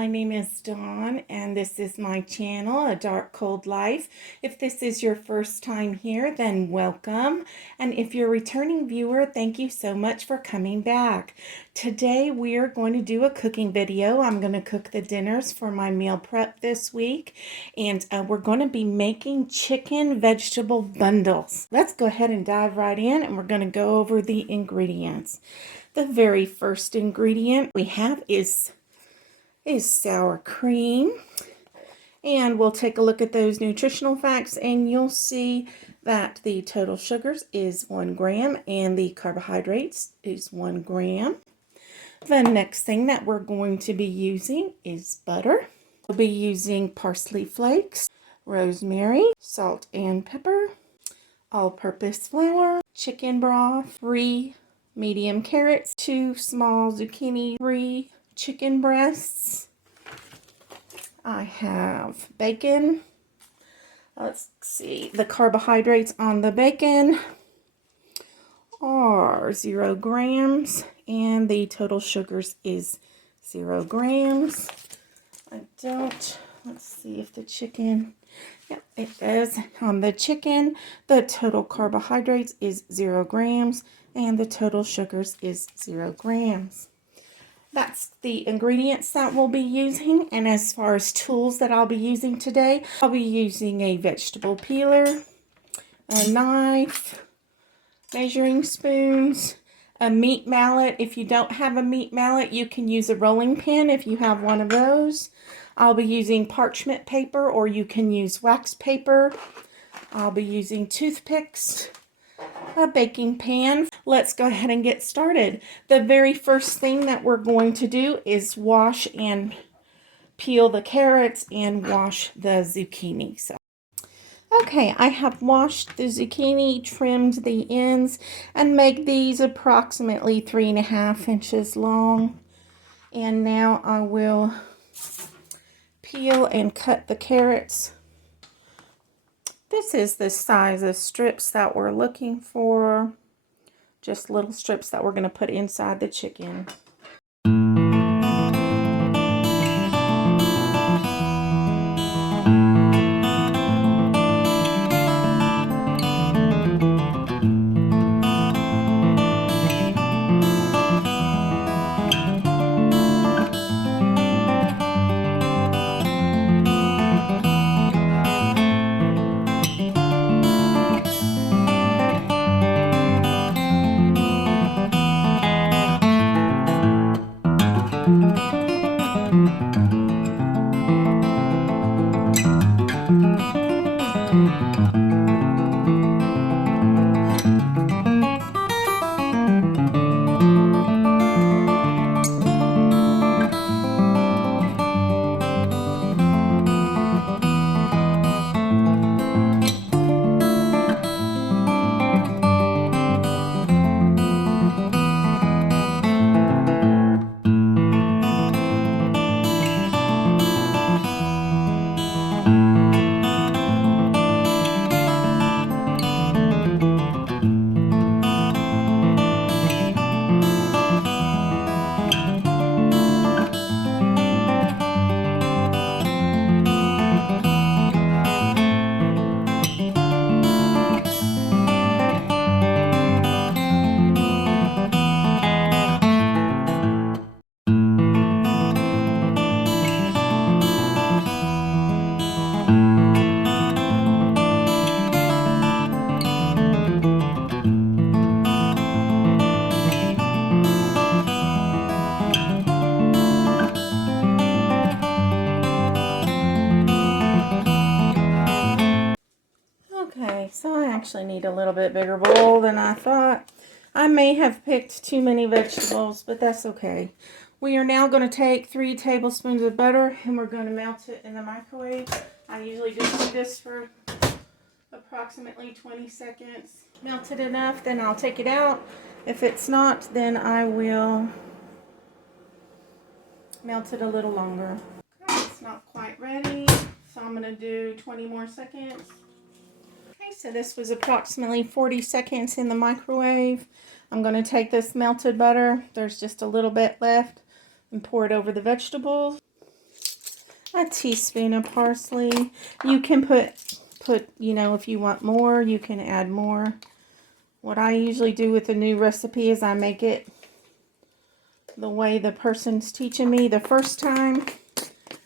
my name is Dawn, and this is my channel, A Dark Cold Life. If this is your first time here, then welcome. And if you're a returning viewer, thank you so much for coming back. Today we are going to do a cooking video. I'm going to cook the dinners for my meal prep this week, and we're going to be making chicken vegetable bundles. Let's go ahead and dive right in, and we're going to go over the ingredients. The very first ingredient we have is sour cream, and we'll take a look at those nutritional facts, and you'll see that the total sugars is 1 gram and the carbohydrates is 1 gram. The next thing that we're going to be using is butter. We'll be using parsley flakes, rosemary, salt and pepper, all-purpose flour, chicken broth, 3 medium carrots, 2 small zucchini, 3 chicken breasts. I have bacon. Let's see, the carbohydrates on the bacon are 0 grams and the total sugars is 0 grams. Let's see if the chicken, yeah, it does. On the chicken, the total carbohydrates is 0 grams and the total sugars is 0 grams. That's the ingredients that we'll be using. And as far as tools that I'll be using today, I'll be using a vegetable peeler, a knife, measuring spoons, a meat mallet. If you don't have a meat mallet, you can use a rolling pin if you have one of those. I'll be using parchment paper, or you can use wax paper. I'll be using toothpicks, a baking pan. Let's go ahead and get started. The very first thing that we're going to do is wash and peel the carrots and wash the zucchini. Okay, I have washed the zucchini, trimmed the ends, and made these approximately 3.5 inches long. And now I will peel and cut the carrots. This is the size of strips that we're looking for. Just little strips that we're going to put inside the chicken. Okay, so I actually need a little bit bigger bowl than I thought. I may have picked too many vegetables, but that's okay. We are now going to take 3 tablespoons of butter and we're going to melt it in the microwave. I usually just do this for approximately 20 seconds. Melted enough, then I'll take it out. If it's not, then I will melt it a little longer. Okay, it's not quite ready, so I'm going to do 20 more seconds. Okay, so this was approximately 40 seconds in the microwave. I'm going to take this melted butter, there's just a little bit left, and pour it over the vegetables. a teaspoon of parsley. You can put, you know, if you want more, you can add more. What I usually do with a new recipe is I make it the way the person's teaching me the first time,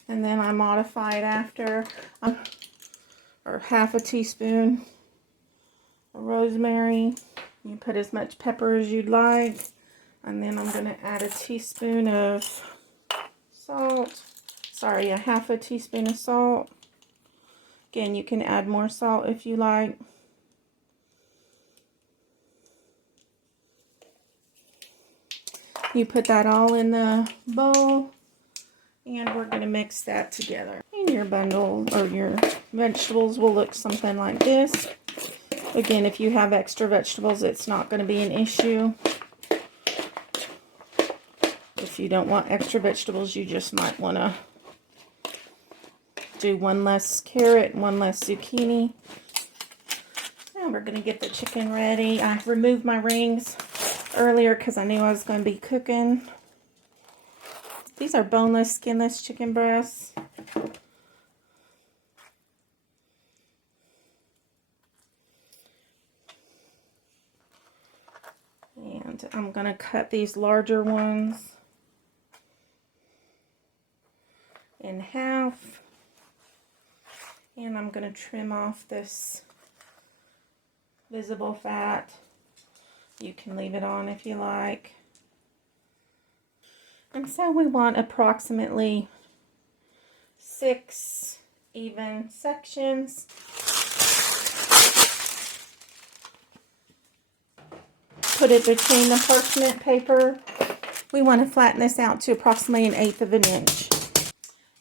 and then I modify it after. Or half a teaspoon of rosemary. You put as much pepper as you'd like. And then I'm going to add a teaspoon of salt. Sorry, a half a teaspoon of salt. Again, you can add more salt if you like. You put that all in the bowl, and we're going to mix that together. And your bundle or your vegetables will look something like this. Again, if you have extra vegetables, it's not going to be an issue. If you don't want extra vegetables, you just might want to do one less carrot, one less zucchini. Now we're going to get the chicken ready. I removed my rings earlier because I knew I was going to be cooking. These are boneless, skinless chicken breasts. And I'm going to cut these larger ones in half. And I'm going to trim off this visible fat. You can leave it on if you like. And so we want approximately 6 even sections. Put it between the parchment paper. We want to flatten this out to approximately 1/8 of an inch.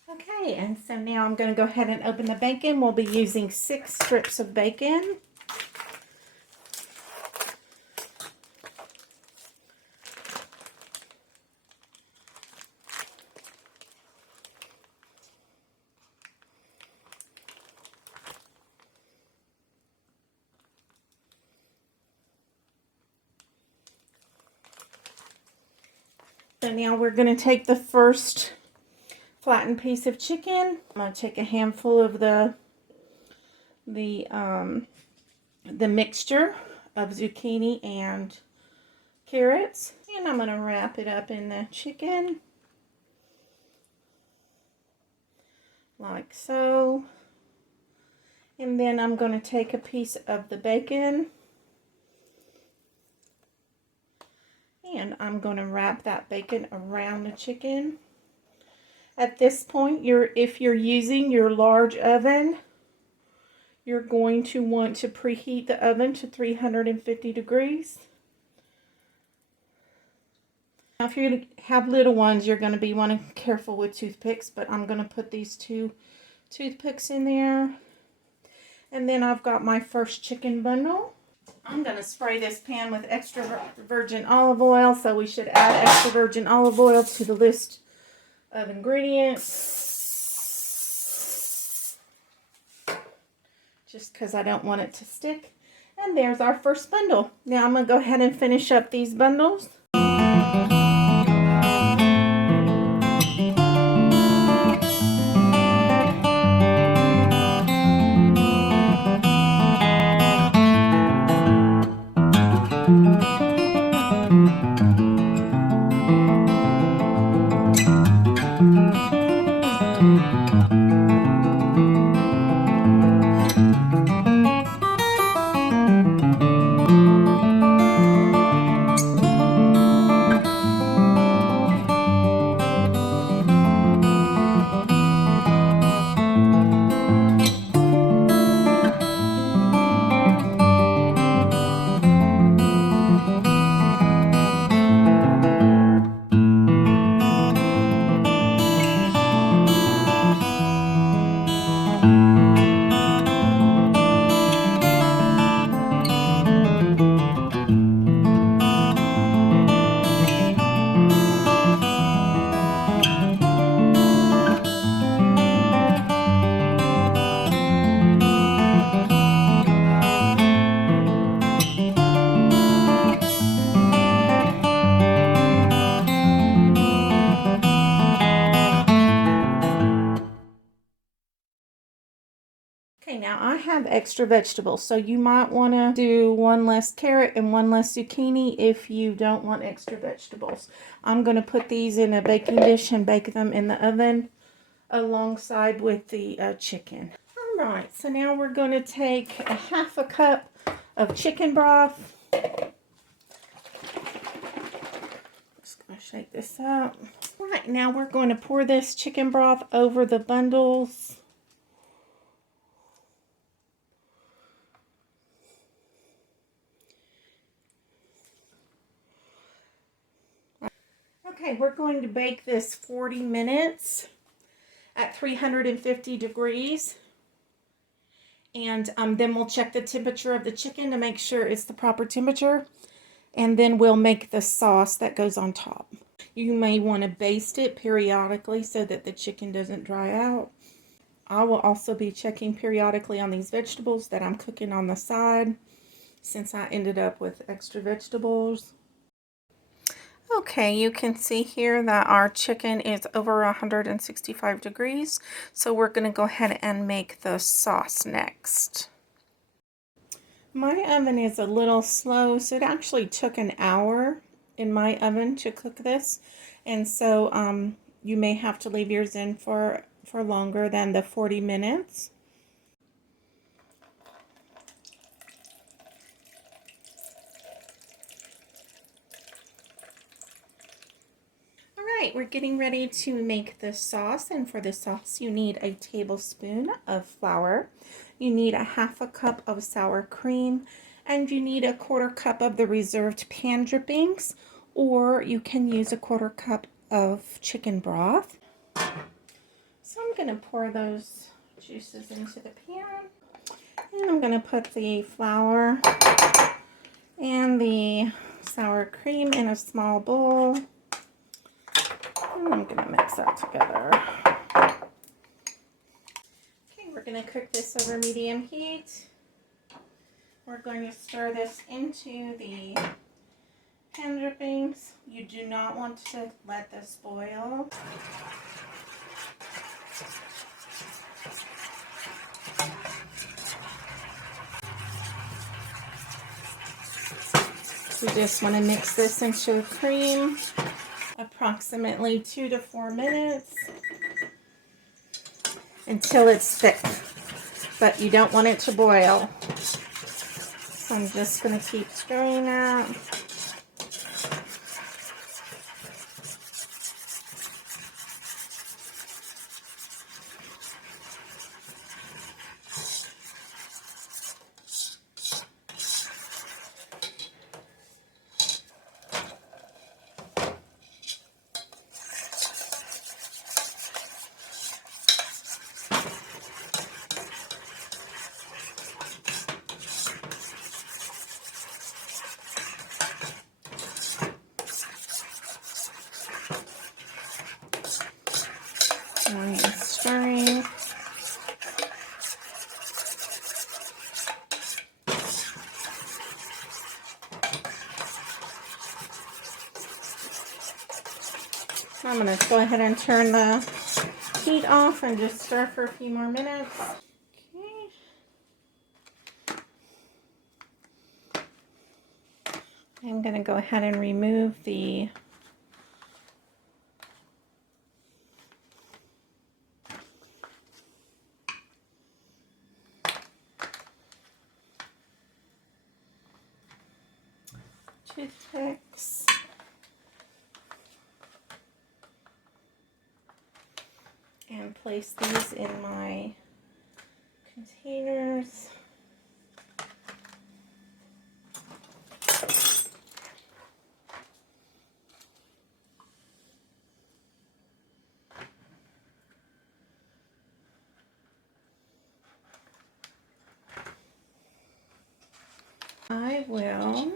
Okay, and so now I'm going to go ahead and open the bacon. We'll be using 6 strips of bacon. So now we're going to take the first flattened piece of chicken. I'm going to take a handful of the mixture of zucchini and carrots, and I'm going to wrap it up in the chicken like so. And then I'm going to take a piece of the bacon, and I'm going to wrap that bacon around the chicken. At this point, if you're using your large oven, you're going to want to preheat the oven to 350 degrees. Now, if you have little ones, you're going to be wanting to be careful with toothpicks, but I'm going to put these 2 toothpicks in there. And then I've got my first chicken bundle. I'm going to spray this pan with extra virgin olive oil, so we should add extra virgin olive oil to the list of ingredients. Just because I don't want it to stick. And there's our first bundle. Now I'm going to go ahead and finish up these bundles. Okay, now I have extra vegetables, so you might want to do one less carrot and one less zucchini if you don't want extra vegetables. I'm going to put these in a baking dish and bake them in the oven alongside with the chicken. All right, so now we're going to take a half a cup of chicken broth. Just going to shake this up. All right, now we're going to pour this chicken broth over the bundles. Okay, we're going to bake this 40 minutes at 350 degrees. And then we'll check the temperature of the chicken to make sure it's the proper temperature. And then we'll make the sauce that goes on top. You may want to baste it periodically so that the chicken doesn't dry out. I will also be checking periodically on these vegetables that I'm cooking on the side, since I ended up with extra vegetables. Okay, you can see here that our chicken is over 165 degrees, so we're going to go ahead and make the sauce next. My oven is a little slow, so it actually took an hour in my oven to cook this, and so you may have to leave yours in for longer than the 40 minutes. Alright, we're getting ready to make the sauce, and for the sauce you need a tablespoon of flour, you need a half a cup of sour cream, and you need a 1/4 cup of the reserved pan drippings, or you can use a 1/4 cup of chicken broth. So I'm going to pour those juices into the pan, and I'm going to put the flour and the sour cream in a small bowl. I'm going to mix that together. Okay, we're going to cook this over medium heat. We're going to stir this into the pan drippings. You do not want to let this boil. We just want to mix this into the cream approximately 2 to 4 minutes until it's thick, but you don't want it to boil. So I'm just going to keep stirring that. I'm just stirring. I'm going to go ahead and turn the heat off and just stir for a few more minutes. Okay. I'm going to go ahead and remove the toothpicks. And place these in my containers. I will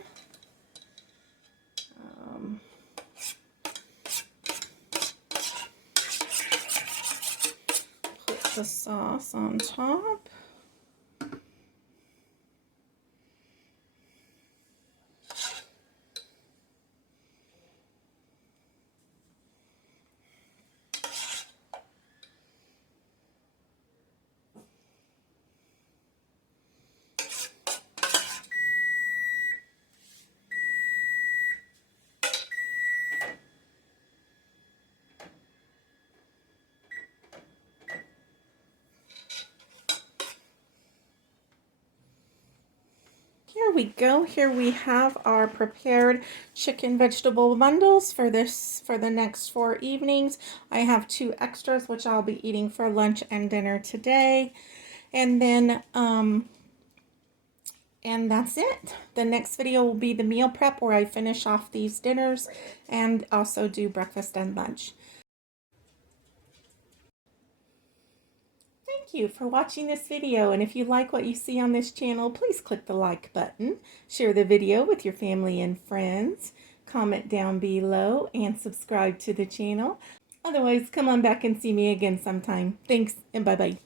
put the sauce on top. we go. Here we have our prepared chicken vegetable bundles for the next 4 evenings. I have 2 extras, which I'll be eating for lunch and dinner today. And then, and that's it. The next video will be the meal prep where I finish off these dinners and also do breakfast and lunch. Thank you for watching this video, and if you like what you see on this channel, please click the like button, share the video with your family and friends, comment down below, and subscribe to the channel. Otherwise, come on back and see me again sometime. Thanks, and bye-bye.